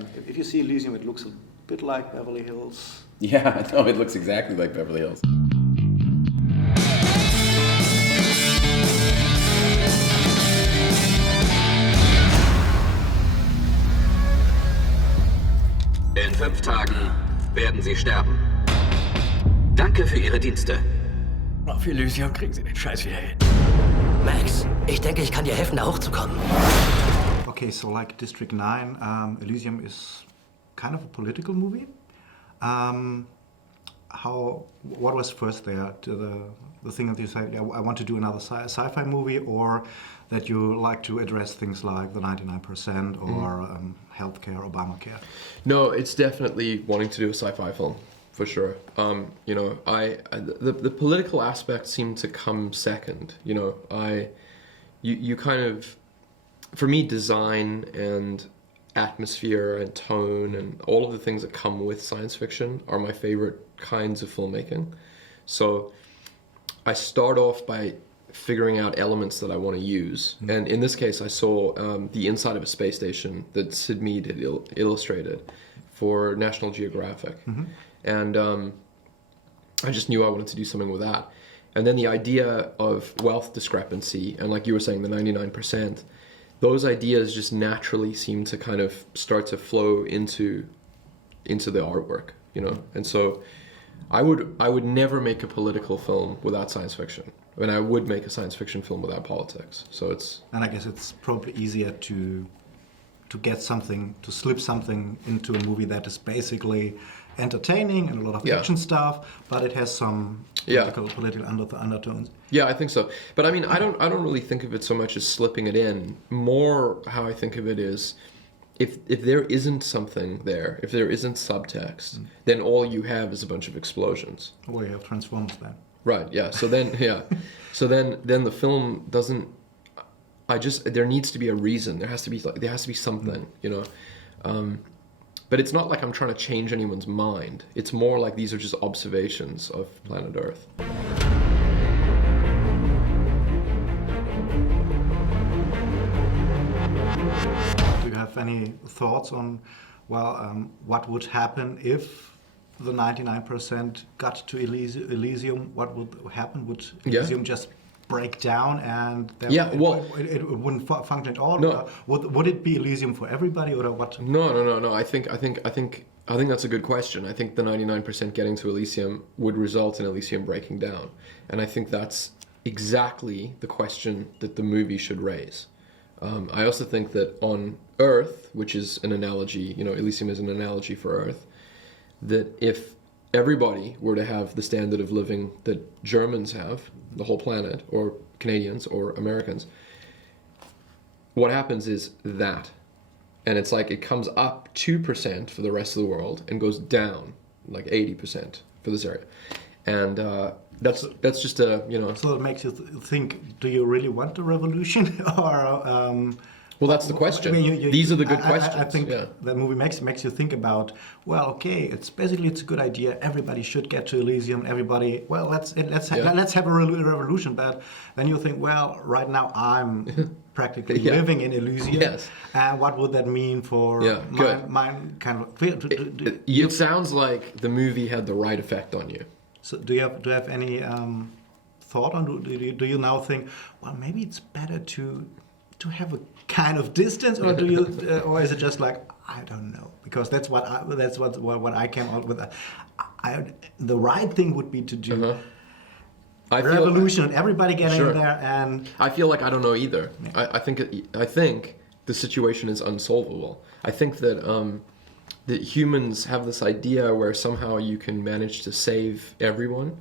If you see Elysium, it looks a bit like Beverly Hills. Yeah, no, it looks exactly like Beverly Hills. In 5 Tagen werden Sie sterben. Danke für Ihre Dienste. Für Elysium kriegen Sie den Scheiß wieder hin. Max, ich denke, ich kann dir helfen, da hochzukommen. Okay, so like District 9, Elysium is kind of a political movie. What was first there? The thing that you said, yeah, I want to do another sci-fi movie, or that you like to address things like the 99% or healthcare, Obamacare? No, it's definitely wanting to do a sci-fi film, for sure. You know, the political aspect seemed to come second. You know, you kind of, for me, design and atmosphere and tone and all of the things that come with science fiction are my favorite kinds of filmmaking. So I start off by figuring out elements that I want to use. And in this case, I saw the inside of a space station that Sid Mead had illustrated for National Geographic. And I just knew I wanted to do something with that. And then the idea of wealth discrepancy, and like you were saying, the 99%, those ideas just naturally seem to kind of start to flow into the artwork, you know? And so I would never make a political film without science fiction. And I would make a science fiction film without politics. So it's... And I guess it's probably easier to get something, to slip something into a movie that is basically entertaining and a lot of action stuff, but it has some political undertones. Yeah, I think so. But I mean, I don't really think of it so much as slipping it in. More how I think of it is, if there isn't something there, if there isn't subtext, then all you have is a bunch of explosions. Or you have Transformers then. Right. Yeah. So then, so then the film doesn't. There needs to be a reason. There has to be something, you know. But it's not like I'm trying to change anyone's mind. It's more like these are just observations of planet Earth. Do you have any thoughts on, what would happen if the 99% got to Elysium? What would happen? Would Elysium just break down and then it wouldn't function at all? No. Would it be Elysium for everybody, or what? No. I think that's a good question. I think the 99% getting to Elysium would result in Elysium breaking down, and I think that's exactly the question that the movie should raise. I also think that on Earth, which is an analogy, you know, Elysium is an analogy for Earth, that if everybody were to have the standard of living that Germans have, the whole planet, or Canadians or Americans, what happens is that. And it's like it comes up 2% for the rest of the world and goes down like 80% for this area. And that's just a, you know... So it makes you think, do you really want a revolution? Or... Well, that's the question. I mean, these are the good questions. I think the movie makes you think about, well, okay, it's a good idea. Everybody should get to Elysium. Everybody, well, let's have a revolution. But then you think, well, right now I'm practically living in Elysium. Yes. And what would that mean for my kind of? It sounds like the movie had the right effect on you. So do you have any thought on? Do you now think, well, maybe it's better to have a kind of distance, or do you, or is it just like, I don't know? Because that's what I came out with. The right thing would be to do revolution, and everybody getting in there. And I feel like I don't know either. Yeah. I think the situation is unsolvable. I think that that humans have this idea where somehow you can manage to save everyone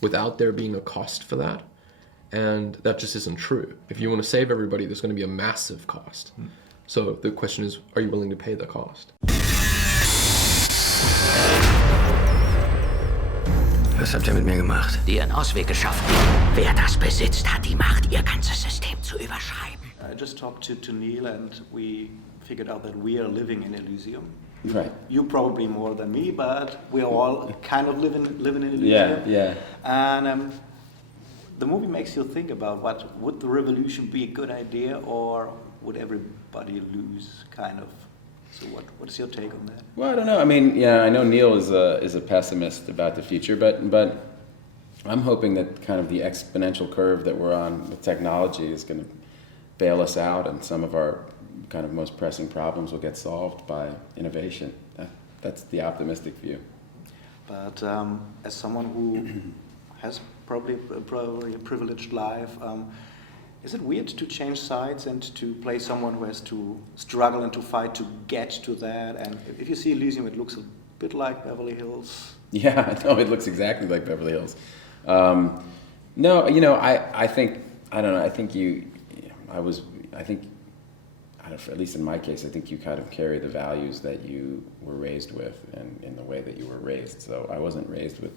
without there being a cost for that. And that just isn't true. If you want to save everybody, there's going to be a massive cost. So the question is, are you willing to pay the cost? Was habt ihr mit mir gemacht? Dir einen Ausweg geschaffen. Wer das besitzt, hat die Macht, ihr ganzes System zu überschreiben. I just talked to Neill, and we figured out that we are living in Elysium. Right. You probably more than me, but we are all kind of living in Elysium. Yeah. And the movie makes you think about would the revolution be a good idea, or would everybody lose, kind of? So what is your take on that? Well, I don't know. I mean, yeah, I know Neill is a pessimist about the future, but I'm hoping that kind of the exponential curve that we're on with technology is going to bail us out, and some of our kind of most pressing problems will get solved by innovation. That's the optimistic view. But as someone who has probably a privileged life, is it weird to change sides and to play someone who has to struggle and to fight to get to that? And if you see Elysium, it looks a bit like Beverly Hills. Yeah, no, it looks exactly like Beverly Hills. No, you know, I think, I don't know, I think at least in my case, I think you kind of carry the values that you were raised with and in the way that you were raised. So I wasn't raised with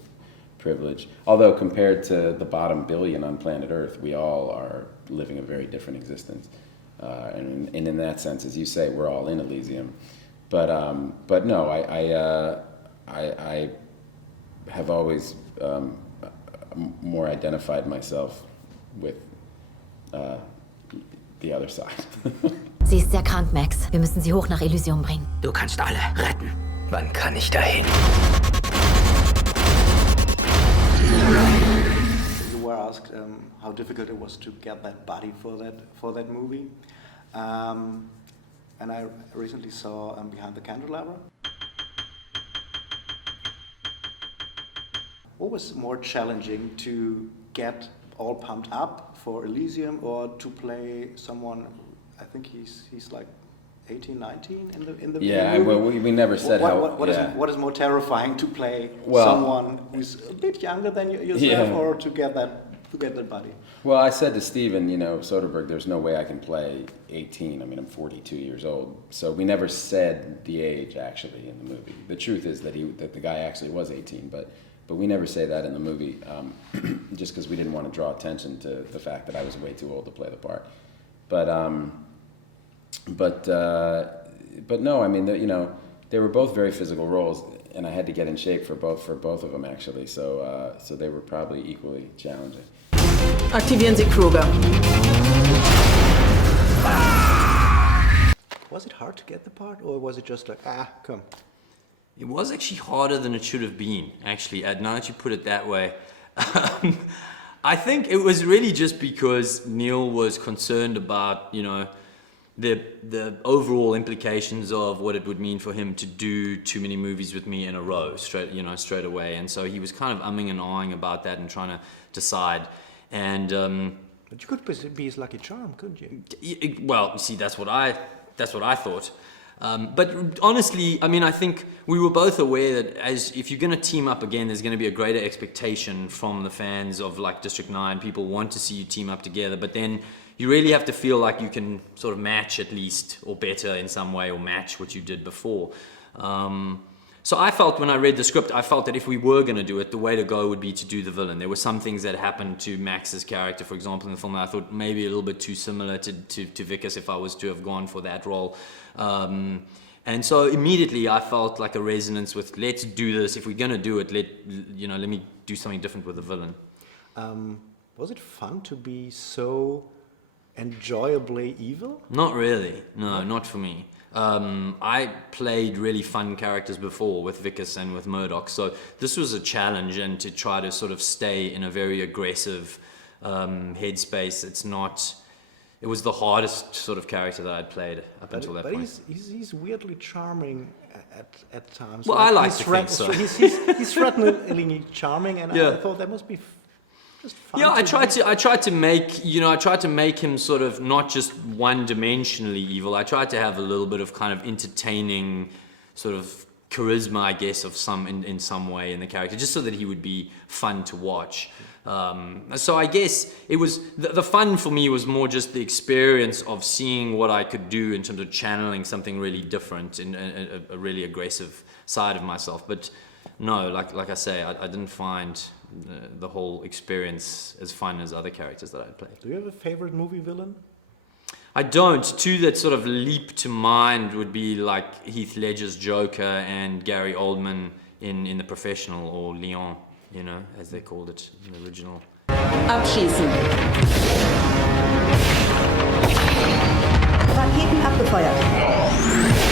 privilege. Although compared to the bottom billion on planet Earth, we all are living a very different existence. And in that sense, as you say, we're all in Elysium. But no, I have always more identified myself with the other side. Sie ist sehr krank, Max. Wir müssen sie hoch nach Elysium bringen. Du kannst alle retten. Wann kann ich dahin? You were asked how difficult it was to get that body for that movie, and I recently saw Behind the Candelabra. What was more challenging, to get all pumped up for Elysium or to play someone? I think he's like 18, 19 in the Yeah, movie. well, we never said what is more terrifying, to play Well, someone who's a bit younger than yourself, or to get that body? Well, I said to Steven, Soderbergh, there's no way I can play 18. I mean, I'm 42 years old. So we never said the age, actually, in the movie. The truth is that the guy actually was 18, but we never say that in the movie, just because we didn't want to draw attention to the fact that I was way too old to play the part. But no, I mean, they were both very physical roles, and I had to get in shape for both of them, actually. So they were probably equally challenging. Aktivieren Sie Kruger. Was it hard to get the part, or was it just like, come? It was actually harder than it should have been, actually, now that you put it that way. I think it was really just because Neill was concerned about, the overall implications of what it would mean for him to do too many movies with me in a row, straight away. And so he was kind of umming and ahhing about that and trying to decide. And But you could be his lucky charm, couldn't you? well, you see, that's what I thought. But honestly, I mean, I think we were both aware that if you're going to team up again, there's going to be a greater expectation from the fans of like District 9. People want to see you team up together, but then you really have to feel like you can sort of match at least, or better in some way, or match what you did before. So I felt, when I read the script, I felt that if we were going to do it, the way to go would be to do the villain. There were some things that happened to Max's character, for example, in the film, that I thought maybe a little bit too similar to Vickers if I was to have gone for that role. And so immediately I felt like a resonance with, let's do this. If we're going to do it, let me do something different with the villain. Was it fun to be so enjoyably evil? Not really. No, not for me. I played really fun characters before with Vickers and with Murdoch, so this was a challenge, and to try to sort of stay in a very aggressive headspace. It was the hardest sort of character that I'd played up until that point. But he's weirdly charming at times. Well, I like to think so. He's threateningly charming, and yeah. I thought that must be just fun. Yeah, I tried to make him sort of not just one-dimensionally evil. I tried to have a little bit of kind of entertaining sort of charisma, I guess, in some way in the character, just so that he would be fun to watch. So I guess it was the fun for me was more just the experience of seeing what I could do in terms of channeling something really different in a really aggressive side of myself. But no, like I say, I didn't find the whole experience as fun as other characters that I'd played. Do you have a favorite movie villain? I don't. Two that sort of leap to mind would be like Heath Ledger's Joker and Gary Oldman in The Professional, or Leon, as they called it in the original. Abschießen. Raketen abgefeuert.